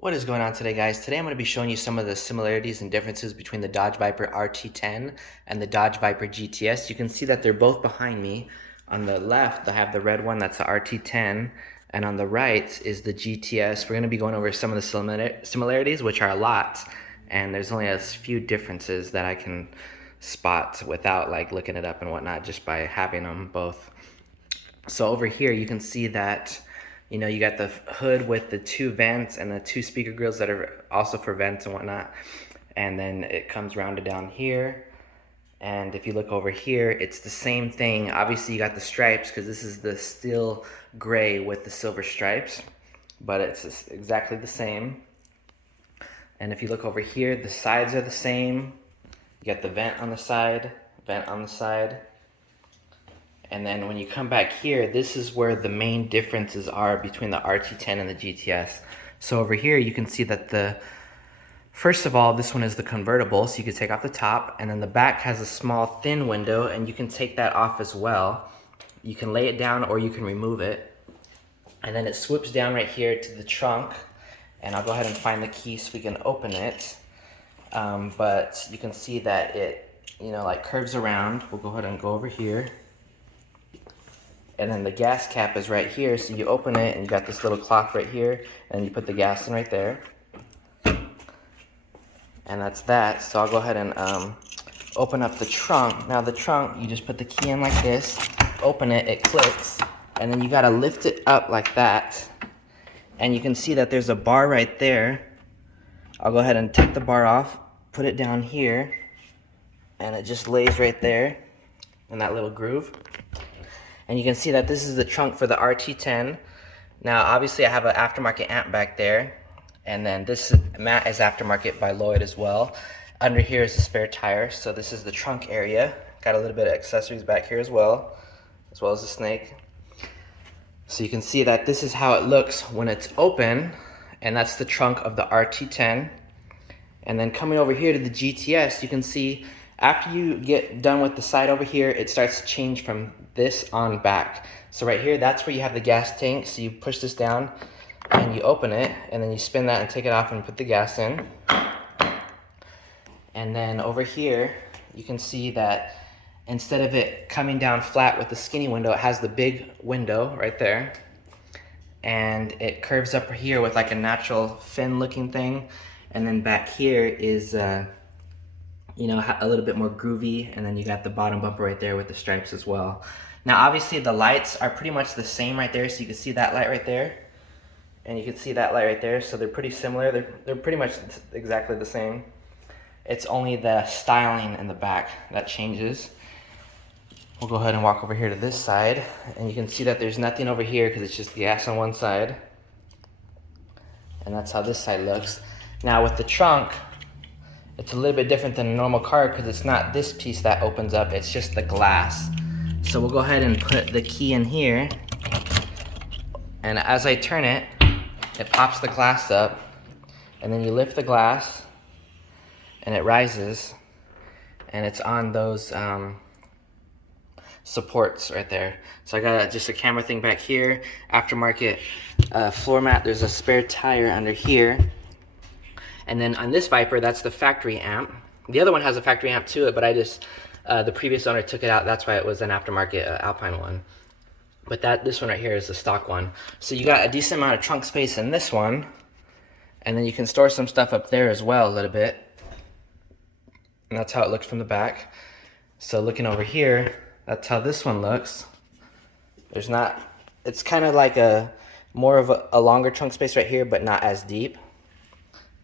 What is going on today, guys? Today I'm going to be showing you some of the similarities and differences between the Dodge Viper RT10 and the Dodge Viper GTS. You can see that they're both behind me. On the left, I have the red one, that's the RT10, and on the right is the GTS. We're going to be going over some of the similarities, which are a lot, and there's only a few differences that I can spot without like looking it up and whatnot, just by having them both. So over here, you can see that you got the hood with the two vents and the two speaker grills that are also for vents and whatnot. And then it comes rounded down here. And if you look over here, it's the same thing. Obviously, you got the stripes because this is the steel gray with the silver stripes. But it's exactly the same. And if you look over here, the sides are the same. You got the vent on the side, vent on the side. And then when you come back here, this is where the main differences are between the RT10 and the GTS. So over here, you can see that first of all, this one is the convertible, so you can take off the top, and then the back has a small thin window, and you can take that off as well. You can lay it down or you can remove it. And then it swoops down right here to the trunk, and I'll go ahead and find the key so we can open it. But you can see that it, like curves around. We'll go ahead and go over here. And then the gas cap is right here, so you open it and you got this little cloth right here, and you put the gas in right there. And that's that. So I'll go ahead and open up the trunk. Now the trunk, you just put the key in like this, open it, it clicks, and then you gotta lift it up like that. And you can see that there's a bar right there. I'll go ahead and take the bar off, put it down here, and it just lays right there in that little groove. And you can see that this is the trunk for the RT10. Now, obviously, I have an aftermarket amp back there. And then this mat is aftermarket by Lloyd as well. Under here is the spare tire. So this is the trunk area. Got a little bit of accessories back here as well as the snake. So you can see that this is how it looks when it's open. And that's the trunk of the RT10. And then coming over here to the GTS, you can see after you get done with the side over here, it starts to change from this on back. So right here, that's where you have the gas tank. So you push this down and you open it, and then you spin that and take it off and put the gas in. And then over here, you can see that instead of it coming down flat with the skinny window, it has the big window right there. And it curves up here with like a natural fin looking thing. And then back here is a little bit more groovy, and then you got the bottom bumper right there with the stripes as well. Now obviously the lights are pretty much the same right there, so you can see that light right there, and you can see that light right there, so they're pretty similar. They're pretty much exactly the same. It's only the styling in the back that changes. We'll go ahead and walk over here to this side, and you can see that there's nothing over here because it's just gas on one side. And that's how this side looks. Now with the trunk, it's a little bit different than a normal car because it's not this piece that opens up, it's just the glass. So we'll go ahead and put the key in here, and as I turn it, it pops the glass up, and then you lift the glass and it rises, and it's on those supports right there. So I got just a camera thing back here, aftermarket floor mat. There's a spare tire under here. And then on this Viper, that's the factory amp. The other one has a factory amp to it, but the previous owner took it out. That's why it was an aftermarket Alpine one. But this one right here is the stock one. So you got a decent amount of trunk space in this one. And then you can store some stuff up there as well a little bit. And that's how it looks from the back. So looking over here, that's how this one looks. It's kind of like more of a longer trunk space right here, but not as deep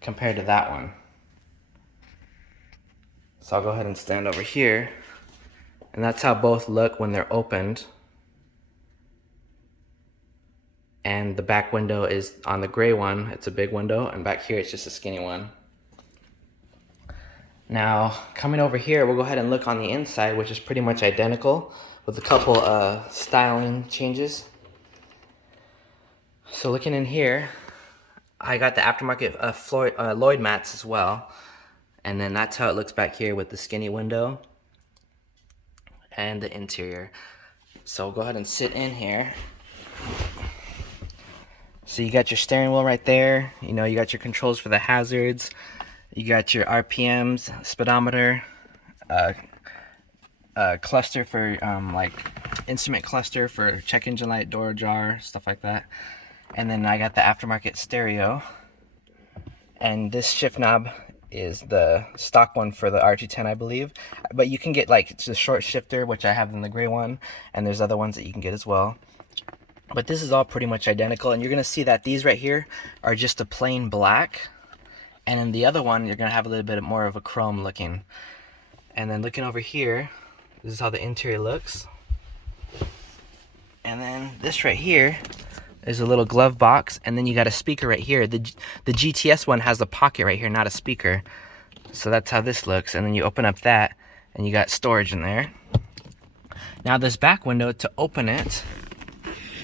compared to that one. So I'll go ahead and stand over here, and that's how both look when they're opened. And the back window is on the gray one, it's a big window, and back here it's just a skinny one. Now coming over here, we'll go ahead and look on the inside, which is pretty much identical with a couple styling changes. So looking in here, I got the aftermarket Lloyd mats as well. And then that's how it looks back here with the skinny window and the interior. So we'll go ahead and sit in here. So you got your steering wheel right there. You know, you got your controls for the hazards. You got your RPMs, speedometer, cluster for like instrument cluster for check engine light, door jar, stuff like that. And then I got the aftermarket stereo. And this shift knob is the stock one for the RT10, I believe. But you can get like it's a short shifter, which I have in the gray one, and there's other ones that you can get as well. But this is all pretty much identical, and you're gonna see that these right here are just a plain black, and in the other one you're gonna have a little bit more of a chrome looking. And then looking over here, this is how the interior looks. And then this right here is a little glove box, and then you got a speaker right here. The GTS one has a pocket right here, not a speaker. So that's how this looks. And then you open up that, and you got storage in there. Now this back window, to open it,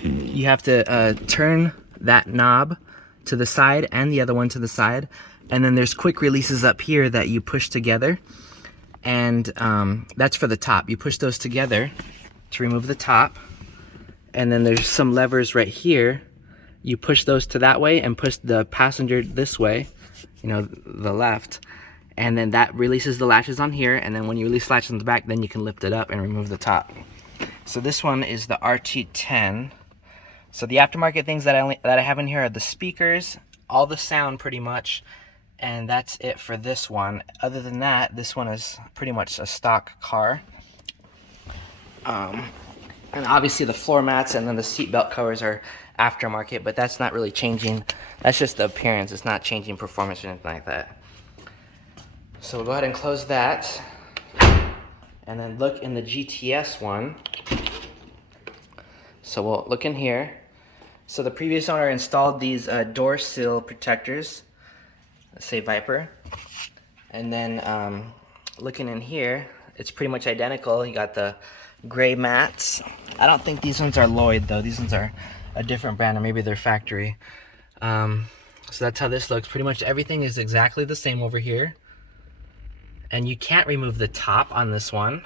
you have to turn that knob to the side and the other one to the side. And then there's quick releases up here that you push together. And that's for the top. You push those together to remove the top. And then there's some levers right here. You push those to that way and push the passenger this way, you know, the left. And then that releases the latches on here. And then when you release latches on the back, then you can lift it up and remove the top. So this one is the RT10. So the aftermarket things that I have in here are the speakers, all the sound pretty much, and that's it for this one. Other than that, this one is pretty much a stock car. And obviously the floor mats and then the seat belt covers are aftermarket, but that's not really changing. That's just the appearance. It's not changing performance or anything like that. So we'll go ahead and close that. And then look in the GTS one. So we'll look in here. So the previous owner installed these door sill protectors. Let's say Viper. And then looking in here, it's pretty much identical. You got the gray mats. I don't think these ones are Lloyd though. These ones are a different brand, or maybe they're factory. So that's how this looks. Pretty much everything is exactly the same over here. And you can't remove the top on this one.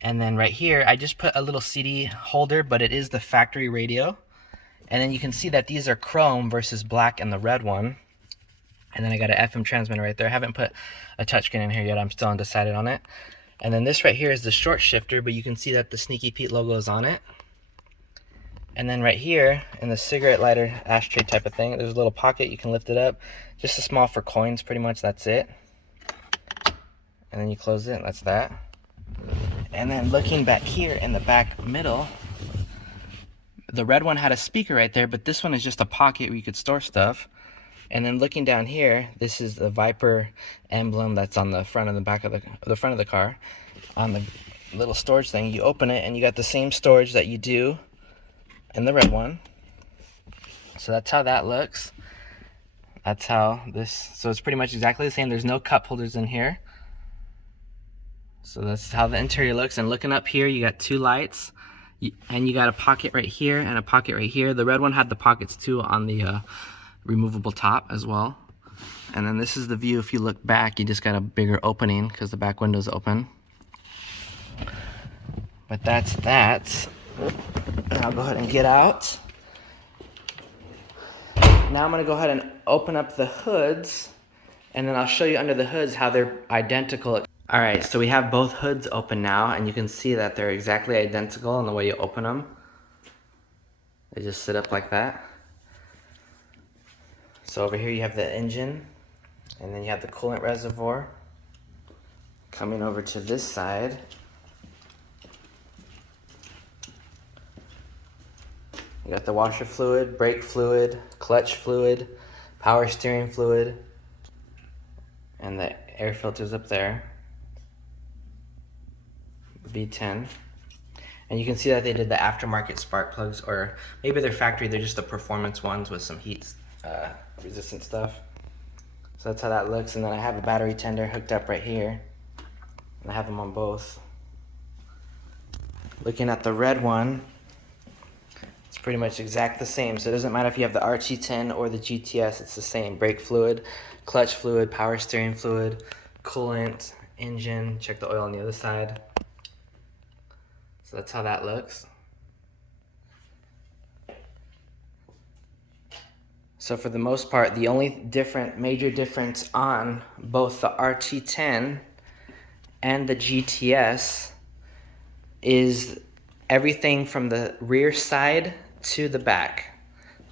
And then right here, I just put a little CD holder, but it is the factory radio. And then you can see that these are chrome versus black and the red one. And then I got an FM transmitter right there. I haven't put a touchscreen in here yet. I'm still undecided on it. And then this right here is the short shifter, but you can see that the Sneaky Pete logo is on it. And then right here in the cigarette lighter ashtray type of thing, there's a little pocket. You can lift it up. Just a small for coins, pretty much. That's it. And then you close it, and that's that. And then looking back here in the back middle, the red one had a speaker right there, but this one is just a pocket where you could store stuff. And then looking down here, this is the Viper emblem that's on the front of the back of the front of the car. On the little storage thing, you open it and you got the same storage that you do in the red one. So that's how that looks. That's how this, so it's pretty much exactly the same. There's no cup holders in here. So that's how the interior looks. And looking up here, you got two lights. And you got a pocket right here and a pocket right here. The red one had the pockets too on the removable top as well. And then this is the view. If you look back, you just got a bigger opening because the back window's open. But that's that. And I'll go ahead and get out. Now I'm going to go ahead and open up the hoods, and then I'll show you under the hoods how they're identical. Alright, so we have both hoods open now, and you can see that they're exactly identical in the way you open them. They just sit up like that. So over here you have the engine, and then you have the coolant reservoir. Coming over to this side, you got the washer fluid, brake fluid, clutch fluid, power steering fluid, and the air filters up there. V10. And you can see that they did the aftermarket spark plugs, or maybe they're factory, they're just the performance ones with some heat resistant stuff. So that's how that looks. And then I have a battery tender hooked up right here, and I have them on both. Looking at the red one, it's pretty much exact the same. So it doesn't matter if you have the RT10 or the GTS, it's the same. Brake fluid, clutch fluid, power steering fluid, coolant, engine. Check the oil on the other side. So that's how that looks. So for the most part, the only major difference on both the RT10 and the GTS is everything from the rear side to the back.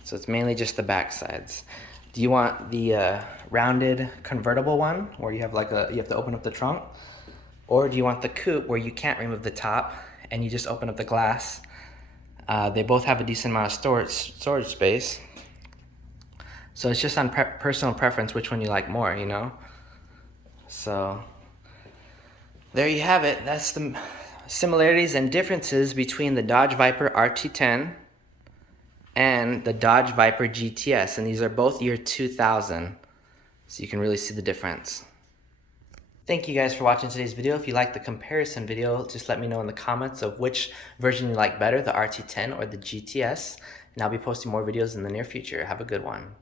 So it's mainly just the back sides. Do you want the rounded convertible one where you have you have to open up the trunk? Or do you want the coupe where you can't remove the top and you just open up the glass? They both have a decent amount of storage space. So it's just on personal preference which one you like more, you know? So there you have it. That's the similarities and differences between the Dodge Viper RT10 and the Dodge Viper GTS. And these are both year 2000. So you can really see the difference. Thank you guys for watching today's video. If you like the comparison video, just let me know in the comments of which version you like better, the RT10 or the GTS. And I'll be posting more videos in the near future. Have a good one.